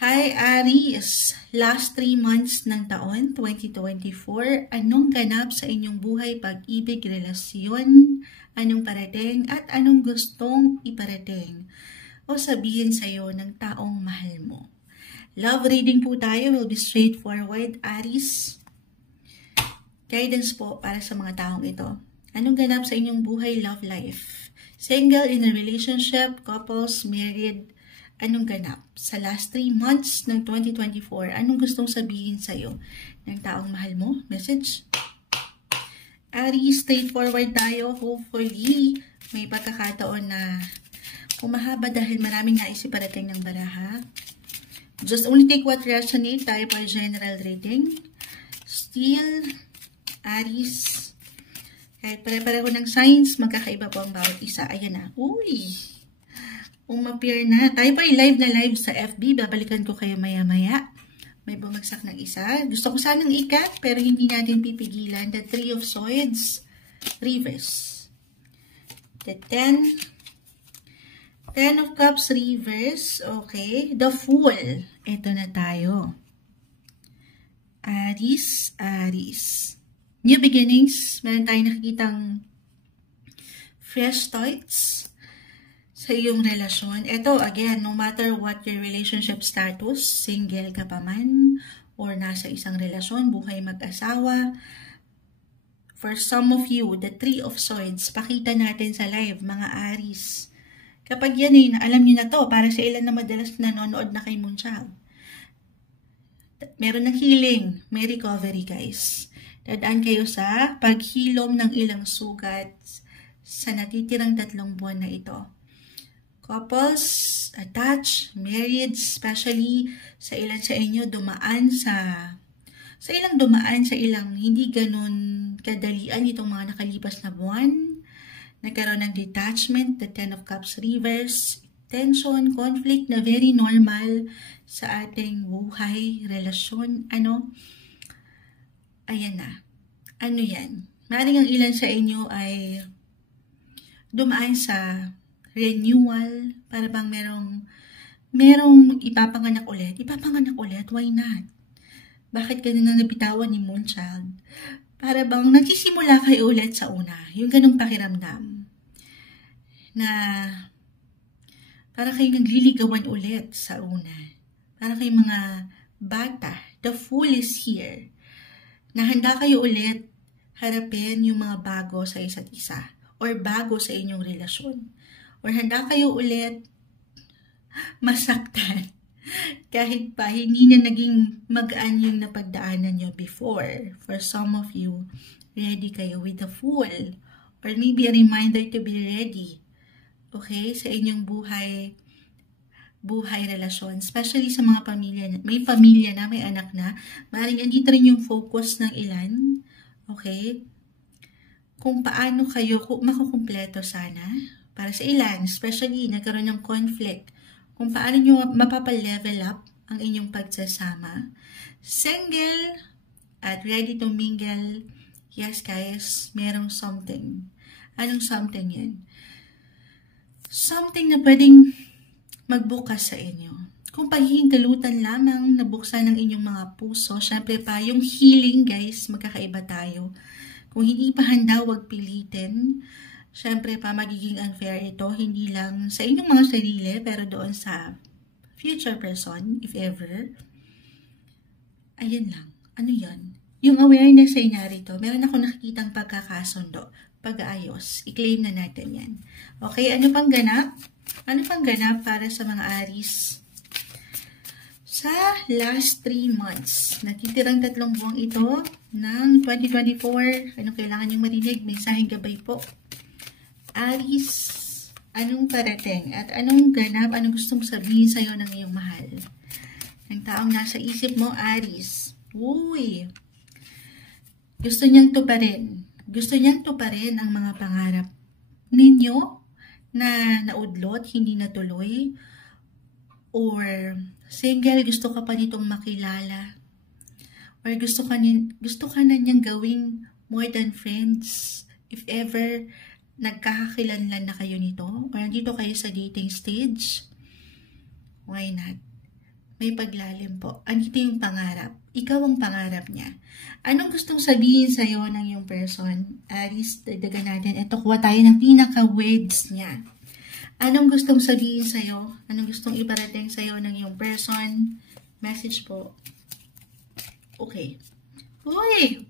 Hi Aries! Last 3 months ng taon, 2024, anong ganap sa inyong buhay, pag-ibig, relasyon, anong parating at anong gustong iparating o sabihin sa iyo ng taong mahal mo? Love reading po tayo, will be straightforward, Aries. Guidance po para sa mga taong ito. Anong ganap sa inyong buhay, love life? Single, in a relationship, couples, married, anong ganap sa last 3 months ng 2024? Anong gustong sabihin sa'yo ng taong mahal mo? Message. Aries, straightforward tayo. Hopefully, may pagkakataon na kumahaba dahil maraming nais iparating ng baraha. Just only take what resonate tayo for general reading. Still, Aries, kahit pare-pareho ng signs, magkakaiba po ang bawat isa. Ayan na. Uy! Umappear na. Tayo pa live na live sa FB. Babalikan ko kayo maya-maya. May bumagsak ng isa. Gusto ko sanang ikat, pero hindi natin pipigilan. The Three of Swords, reverse. The Ten of Cups, reverse. Okay. The Fool. Ito na tayo. Aries, Aries. New beginnings. Meron tayong nakikitang fresh starts sa iyong relasyon. Ito, again, no matter what your relationship status, single ka pa man, or nasa isang relasyon, buhay mag-asawa, for some of you, the Three of Swords, pakita natin sa live, mga Aries. Kapag yan ay, alam niyo na to, para sa ilan na madalas nanonood na kay Moonchild. Meron ng healing, may recovery, guys. Dadaan kayo sa paghilom ng ilang sugat sa natitirang 3 buwan na ito. Couples, attached, married, especially sa ilan sa inyo dumaan sa ilang hindi ganun kadalian itong mga nakalipas na buwan. Nagkaroon ng detachment, the Ten of Cups reverse, tension, conflict na very normal sa ating buhay, relasyon, ayan na. Ano yan? Maaaring ang ilan sa inyo ay dumaan sa renewal, para bang merong ipapanganak ulit. Ipapanganak ulit, why not? Bakit ganun ang nabitawan ni Moonchild? Para bang nagsisimula kayo ulit sa una. Yung ganung pakiramdam. Na para kayo nagliligawan ulit sa una. Para kayo mga bata. The Fool is here. Na handa kayo ulit harapin yung mga bago sa isa't isa. Or bago sa inyong relasyon. Or handa kayo ulit masaktan kahit pa hindi na naging magaan yung napagdaanan nyo before. For some of you, ready kayo with the Fool. Or maybe a reminder to be ready. Okay? Sa inyong buhay relasyon. Especially sa mga pamilya. May pamilya na, may anak na. Maaaring andito rin yung focus ng ilan. Okay? Kung paano kayo makukumpleto sana. Para sa ilan, especially nagkaroon ng conflict, kung paano nyo mapapa-level up ang inyong pagsasama. Single at ready to mingle, yes guys, merong something. Anong something yan? Something na pwedeng magbukas sa inyo. Kung pahihintalutan lamang nabuksan ng inyong mga puso, syempre pa yung healing guys, magkakaiba tayo. Kung hindi pa handa, huwag pilitin. Siyempre pa, magiging unfair ito, hindi lang sa inyong mga sarili, pero doon sa future person, if ever. Ayan lang. Ano yan? Yung awareness ay narito. Meron ako nakikitang pagkakasundo, pag-aayos. I-claim na natin yan. Okay, ano pang ganap? Ano pang ganap para sa mga Aries? Sa last 3 months, natitirang 3 buwang ito ng 2024. Anong kailangan yung marinig? Mensaheng gabay po. Aries, anong parating at anong ganap, anong gustong sabihin sa'yo ng iyong mahal? Ang taong nasa isip mo, Aries. Uy! Gusto niyang tuparin. Gusto niyang tuparin ang mga pangarap ninyo na naudlot, hindi natuloy. Or single, gusto ka pa nitong makilala. Or gusto ka na niyang gawing more than friends. If ever nagkakakilanlan na kayo nito, or nandito kayo sa dating stage, why not? may paglalim po. Andito yung pangarap. Ikaw ang pangarap niya. Anong gustong sabihin sa'yo ng yung person? Aries, dagdagan natin. Ito, kuha tayo ng pinaka-words niya. Anong gustong sabihin sa'yo? Anong gustong iparating sa'yo ng yung person? Message po. Okay. Uy!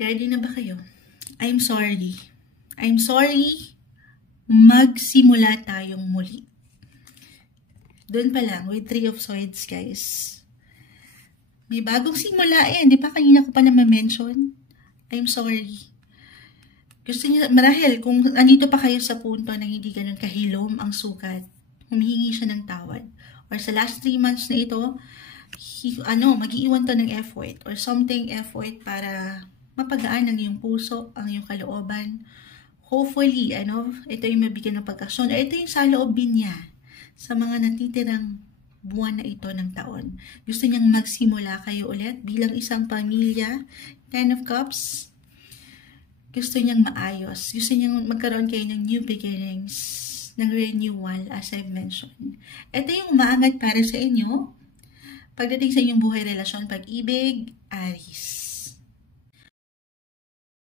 Ready na ba kayo? I'm sorry. I'm sorry. Magsimula tayong muli. Doon pa lang, with 3 of Swords, guys. May bagong simula eh. Di ba kanina ko pa na ma-mention? I'm sorry. Gusto niya, marahil, kung andito pa kayo sa punto na hindi ganun kahilom ang sukat, humihingi siya ng tawad. Or sa last 3 months na ito, mag-iiwan to ng effort or something effort para mapagaan ang iyong puso, ang iyong kalooban. Hopefully, ito yung mabigyan ng pagkasyon. Ito yung saloobin niya sa mga natitirang buwan na ito ng taon. Gusto niyang magsimula kayo ulit bilang isang pamilya. 10 of Cups. Gusto niyang maayos. Gusto niyang magkaroon kayo ng new beginnings, ng renewal, as I've mentioned. Ito yung umaangat para sa inyo. Pagdating sa inyong buhay, relasyon, pag-ibig, Aries.